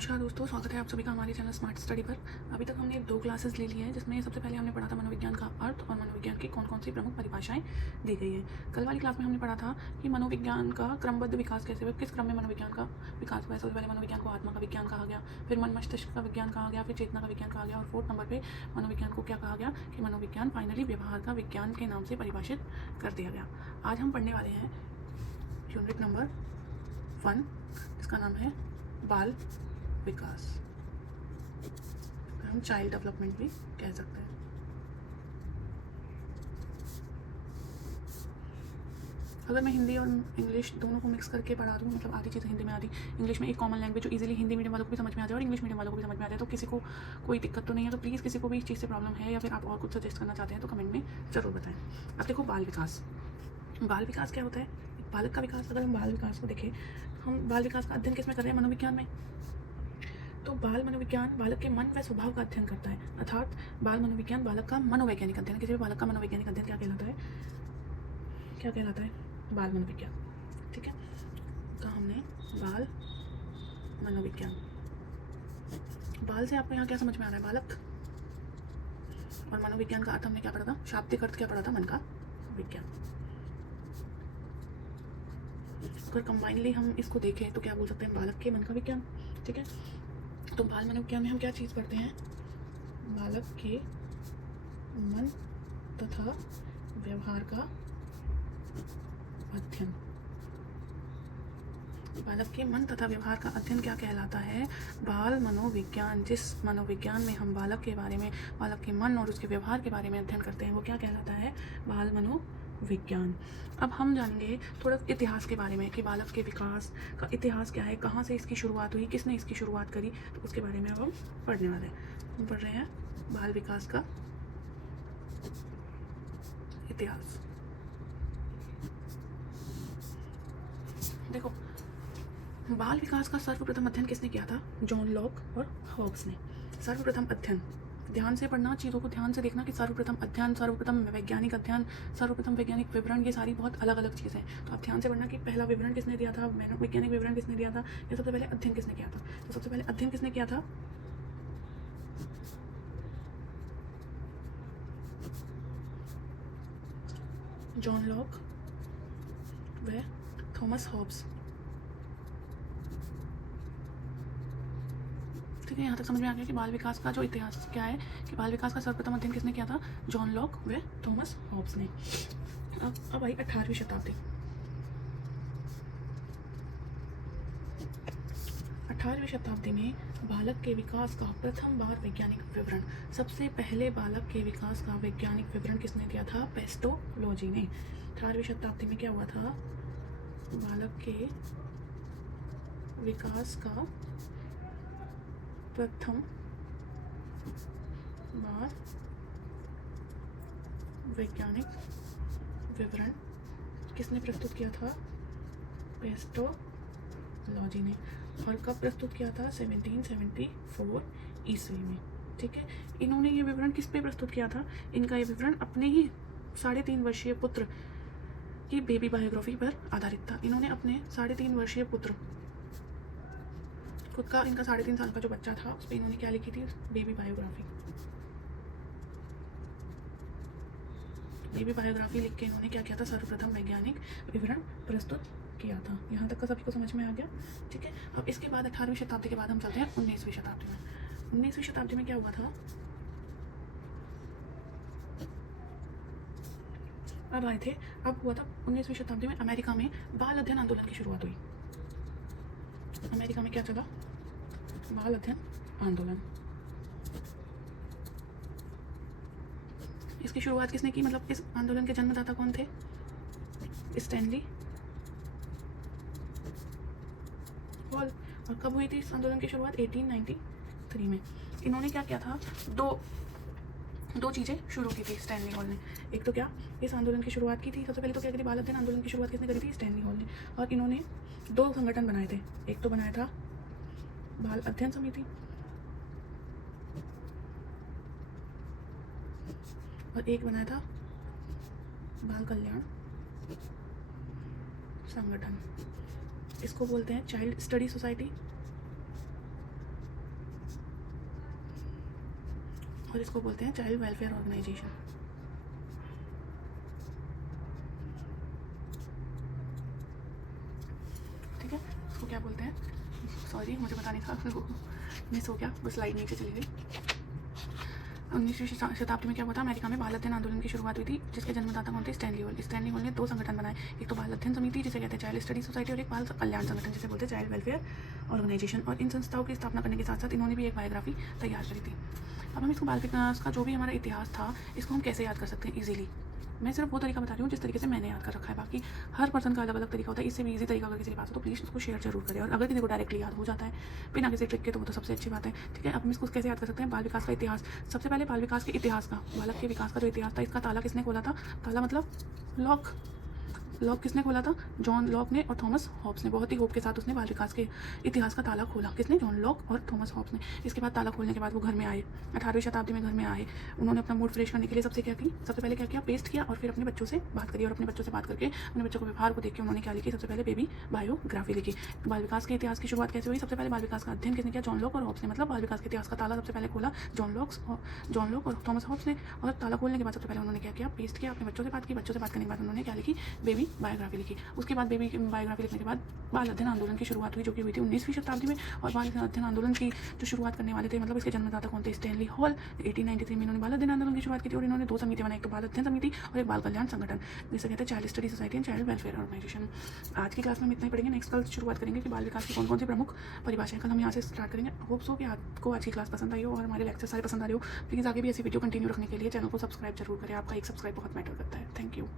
नमस्कार दोस्तों, स्वागत है आप सभी का हमारे चैनल स्मार्ट स्टडी पर। अभी तक हमने 2 क्लासेस ले ली हैं, जिसमें सबसे पहले हमने पढ़ा था मनोविज्ञान का अर्थ और मनोविज्ञान की कौन कौन सी प्रमुख परिभाषाएं दी गई हैं। कल वाली क्लास में हमने पढ़ा था कि मनोविज्ञान का क्रमबद्ध विकास कैसे हुआ, किस क्रम में मनोविज्ञान का विकास हुआ है। सबसे पहले मनोविज्ञान को आत्मा का विज्ञान कहा गया, फिर मन मस्तिष्क का विज्ञान कहा गया, फिर चेतना का विज्ञान कहा गया और 4th नंबर पर मनोविज्ञान को क्या कहा गया कि मनोविज्ञान फाइनली व्यवहार का विज्ञान के नाम से परिभाषित कर दिया गया। आज हम पढ़ने वाले हैं यूनिट नंबर 1, जिसका नाम है बाल विकास, हम चाइल्ड डेवलपमेंट भी कह सकते हैं। अगर मैं हिंदी और इंग्लिश दोनों को मिक्स करके पढ़ा दूँ, मतलब आधी चीज़ें हिंदी में आधी इंग्लिश में, एक कॉमन लैंग्वेज जो इजीली हिंदी मीडियम वालों को भी समझ में आ जाए और इंग्लिश मीडियम वालों को भी समझ में आ जाए, तो किसी को कोई दिक्कत तो नहीं है। तो प्लीज़ किसी को भी इस चीज़ से प्रॉब्लम है या फिर आप और कुछ सजेस्ट करना चाहते हैं तो कमेंट में ज़रूर बताएं। अब देखो, बाल विकास क्या होता है? एक बालक का विकास। अगर हम बाल विकास को देखें, हम बाल विकास का अध्ययन किसमें कर रहे हैं? मनोविज्ञान में। तो बाल मनोविज्ञान बालक के मन व स्वभाव का अध्ययन करता है, अर्थात बाल मनोविज्ञान बालक का मनोवैज्ञानिक अध्ययन। किसी भी बालक का मनोवैज्ञानिक अध्ययन क्या कहलाता है? बाल मनोविज्ञान। ठीक है, कहा हमने बाल मनोविज्ञान। बाल से आपको यहाँ क्या समझ में आ रहा है? बालक। और मनोविज्ञान का अर्थ हमने क्या पढ़ा था? शाब्दिक अर्थ क्या पढ़ा था? मन का विज्ञान। अगर कंबाइनली हम इसको देखें तो क्या बोल सकते हैं? बालक के मन का विज्ञान। ठीक है, तो बाल मनोविज्ञान में हम क्या चीज़ पढ़ते हैं? बालक के मन तथा व्यवहार का अध्ययन। बालक के मन तथा व्यवहार का अध्ययन क्या कहलाता है? बाल मनोविज्ञान। जिस मनोविज्ञान में हम बालक के बारे में, बालक के मन और उसके व्यवहार के बारे में अध्ययन करते हैं, वो क्या कहलाता है? बाल मनोविज्ञान। अब हम जानेंगे थोड़ा इतिहास के बारे में कि बालक के विकास का इतिहास क्या है, कहाँ से इसकी शुरुआत हुई, किसने इसकी शुरुआत करी, तो उसके बारे में अब हम पढ़ने वाले हैं। हम पढ़ रहे हैं बाल विकास का इतिहास। देखो, बाल विकास का सर्वप्रथम अध्ययन किसने किया था? जॉन लॉक और हॉब्स ने। सर्वप्रथम अध्ययन, ध्यान से पढ़ना, चीज़ों को ध्यान से देखना कि सर्वप्रथम अध्ययन, सर्वप्रथम वैज्ञानिक अध्ययन, सर्वप्रथम वैज्ञानिक विवरण, ये सारी बहुत अलग अलग चीज़ें हैं। तो आप ध्यान से पढ़ना कि पहला विवरण किसने दिया था, वैज्ञानिक विवरण किसने दिया था, या सबसे पहले अध्ययन किसने किया था। तो सबसे पहले अध्ययन किसने किया था? जॉन लॉक व थॉमस हॉब्स। ठीक है, यहाँ तक समझ में आ गया कि बाल विकास का जो इतिहास क्या है, कि बाल विकास का सर्वप्रथम अध्ययन किसने किया था? जॉन लॉक व थॉमस हॉब्स ने। अब आई 18वीं शताब्दी। 18वीं शताब्दी में बालक के विकास का प्रथम बार वैज्ञानिक विवरण, सबसे पहले बालक के विकास का वैज्ञानिक विवरण किसने दिया था? पेस्टोलॉजी ने। 18वीं शताब्दी में क्या हुआ था? बालक के विकास का प्रथम बार वैज्ञानिक विवरण किसने प्रस्तुत किया था? पेस्टोलॉजी ने। और कब प्रस्तुत किया था? 1774 ईस्वी में। ठीक है, इन्होंने ये विवरण किस पे प्रस्तुत किया था? इनका ये विवरण अपने ही 3.5 वर्षीय पुत्र की बेबी बायोग्राफी पर आधारित था। इन्होंने अपने 3.5 वर्षीय पुत्र, खुद का इनका 3.5 साल का जो बच्चा था, उस पर इन्होंने क्या लिखी थी? Baby biography. बेबी बायोग्राफी लिख के इन्होंने क्या किया था? सर्वप्रथम वैज्ञानिक विवरण प्रस्तुत किया था। यहाँ तक का सभी को समझ में आ गया? ठीक है, अब इसके बाद 18वीं शताब्दी के बाद हम चलते हैं 19वीं शताब्दी में। 19वीं शताब्दी में क्या हुआ था? अब आए थे, अब हुआ था 19वीं शताब्दी में अमेरिका में बाल अध्ययन आंदोलन की शुरुआत हुई। अमेरिका में क्या चला? बाल अध्ययन आंदोलन। इसकी शुरुआत किसने की? मतलब इस आंदोलन के जन्मदाता कौन थे? Stanley hall. और कब हुई थी इस आंदोलन की शुरुआत? 1893 में। इन्होंने क्या किया था? दो चीज़ें शुरू की थी स्टैनली हॉल ने। एक तो क्या, इस आंदोलन की शुरुआत की थी, सबसे पहले तो क्या करी? बाल अध्ययन आंदोलन की शुरुआत किसने करी थी? स्टैनली हॉल ने। और इन्होंने 2 संगठन बनाए थे। एक तो बनाया था बाल अध्ययन समिति, और एक बनाया था बाल कल्याण संगठन। इसको बोलते हैं चाइल्ड स्टडी सोसाइटी और इसको बोलते हैं चाइल्ड वेलफेयर ऑर्गेनाइजेशन। ठीक है, इसको क्या बोलते हैं, सॉरी मुझे पता नहीं था, मिस हो गया, बस स्लाइड नीचे चली गई। 19वीं शताब्दी में क्या हुआ था, अमेरिका में बाल अध्ययन आंदोलन की शुरुआत हुई थी, जिसके जन्मदाता कौन थे, स्टैनली हॉल। स्टैनली हॉल ने 2 संगठन बनाए, एक तो बाल अध्ययन समिति जिसे कहते हैं चाइल्ड स्टडी सोसाइटी, और एक बाल कल्याण संगठन जिसे बोलते हैं चाइल्ड वेलफेयर ऑर्गेनाइजेशन। और इन संस्थाओं की स्थापना करने के साथ साथ इन्होंने भी एक बायोग्राफी तैयार करी थी। अब हम इसको बाल विकास का जो भी हमारा इतिहास था, इसको हम कैसे याद कर सकते हैं ईजिली। मैं सिर्फ वो तरीका बता रही हूँ जिस तरीके से मैंने याद कर रखा है, बाकी हर पर्सन का अलग अलग तरीका होता है। इससे भी ईजी तरीका अगर किसी के पास हो तो प्लीज़ उसको शेयर जरूर करें, और अगर किसी को डायरेक्टली याद हो जाता है बिना किसी ट्रिक के तो वो तो सबसे अच्छी बात है। ठीक है, अब हम इसको कैसे याद कर सकते हैं, बाल विकास का इतिहास। सबसे पहले बाल विकास के इतिहास का, बालक के विकास का जो इतिहास था, इसका ताला किसने खोला था, ताला मतलब लॉक। लॉक किसने खोला था, जॉन लॉक ने और थॉमस हॉब्स ने। बहुत ही होप के साथ उसने बाल विकास के इतिहास का ताला खोला, किसने, जॉन लॉक और थॉमस हॉब्स ने। इसके बाद ताला खोलने के बाद वो घर में आए, 18वीं शताब्दी में घर में आए। उन्होंने अपना मूड फ्रेश करने के लिए सबसे पहले क्या किया, पेस्ट किया, और फिर अपने बच्चों से बात करी, और अपने बच्चों से बात करके अपने बच्चों के व्यवहार को देख के उन्होंने क्या लिखी, सबसे पहले बेबी बायोग्राफी लिखी। बाल विकास के इतिहास की शुरुआत कैसे हुई, सबसे पहले बाल विकास का अध्ययन किसने किया, जॉन लॉक और हॉब्स ने। मतलब बाल विकास के इतिहास का ताला सबसे पहले खोला जॉन लॉक और थॉमस हॉब्स ने, और ताला खोलने के बाद सबसे पहले उन्होंने क्या किया, पेस्ट किया, अपने बच्चों से बात की, बच्चों से बात करने के बाद उन्होंने क्या लिखी, बेबी बायोग्राफी लिखी। उसके बाद बेबी बायोग्राफी लिखने के बाद बाल अध्ययन आंदोलन की शुरुआत हुई, जो कि हुई थी 19वीं शताब्दी में। और बाल अध्ययन आंदोलन की जो शुरुआत करने वाले थे, मतलब इसके जन्मदाता कौन थे, स्टैनली हॉल। 1893 में इन्होंने बाल अध्ययन आंदोलन की शुरुआत की थी, और इन्होंने 2 समिति बनाई, एक तो बाल अध्ययन समिति और एक बाल कल्याण संगठन जिसे कहते हैं child study society and child welfare organisation. आज की क्लास में हम इतना ही पढ़ेंगे, नेक्स्ट कल शुरुआत करेंगे कि बाल विकास की कौन कौन सी प्रमुख परिभाषाएं। कल हम यहाँ से स्टार्ट करेंगे। होप सो कि आपको आज की क्लास पसंद आई हो और हमारे लेक्चर सारे पसंद आ रहे हो। प्लीज़ आगे भी ऐसी वीडियो कंटिन्यू रखने के लिए चैनल को सब्सक्राइब जरूर करें, आपका एक सब्सक्राइब बहुत मैटर करता है। Thank you.